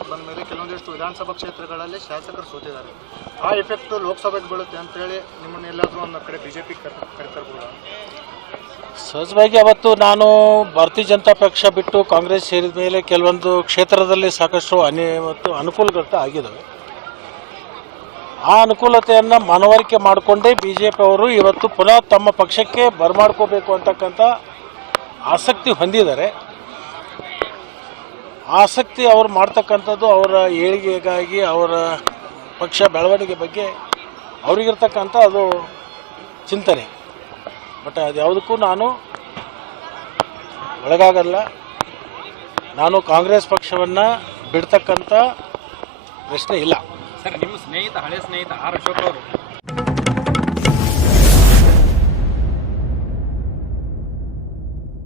ಮತ್ತು ವಿಧಾನಸಭಾ ಕ್ಷೇತ್ರಗಳಲ್ಲಿ ಶಾಸಕರು ಸೋತಿದ್ದಾರೆ. ಆ ಎಫೆಕ್ಟ್ ಲೋಕಸಭೆಗೆ ಬೀಳುತ್ತೆ ಅಂತೇಳಿ ನಿಮ್ಮನ್ನ ಎಲ್ಲಾದರೂ ಒಂದು ಕಡೆ ಬಿ ಜೆ ಪಿ ಕರ್ಕರ್ಬೋದ? ಸಹಜವಾಗಿ ಅವತ್ತು ನಾನು ಭಾರತೀಯ ಜನತಾ ಪಕ್ಷ ಬಿಟ್ಟು ಕಾಂಗ್ರೆಸ್ ಸೇರಿದ ಮೇಲೆ ಕೆಲವೊಂದು ಕ್ಷೇತ್ರದಲ್ಲಿ ಸಾಕಷ್ಟು ಅನಿ, ಮತ್ತು ಅನುಕೂಲಗಳು ಆಗಿದ್ದಾವೆ. ಆ ಅನುಕೂಲತೆಯನ್ನು ಮನವರಿಕೆ ಮಾಡಿಕೊಂಡೇ ಬಿ ಜೆ ಪಿ ಅವರು ಇವತ್ತು ಪುನಃ ತಮ್ಮ ಪಕ್ಷಕ್ಕೆ ಬರಮಾಡ್ಕೋಬೇಕು ಅಂತಕ್ಕಂಥ ಆಸಕ್ತಿ ಹೊಂದಿದ್ದಾರೆ. ಆಸಕ್ತಿ ಅವ್ರು ಮಾಡ್ತಕ್ಕಂಥದ್ದು ಅವರ ಏಳಿಗೆಗಾಗಿ, ಅವರ ಪಕ್ಷ ಬೆಳವಣಿಗೆ ಬಗ್ಗೆ ಅವರಿಗಿರ್ತಕ್ಕಂಥ ಅದು ಚಿಂತನೆ. ಬಟ್ ಅದು ಯಾವುದಕ್ಕೂ ನಾನು ಒಳಗಾಗಲ್ಲ. ನಾನು ಕಾಂಗ್ರೆಸ್ ಪಕ್ಷವನ್ನು ಬಿಡ್ತಕ್ಕಂಥ ಪ್ರಶ್ನೆ ಇಲ್ಲ. ಸರ್, ನಿಮ್ಮ ಸ್ನೇಹಿತ, ಹಳೆ ಸ್ನೇಹಿತ ಆರ್ ಅಶೋಕ್ ಅವರು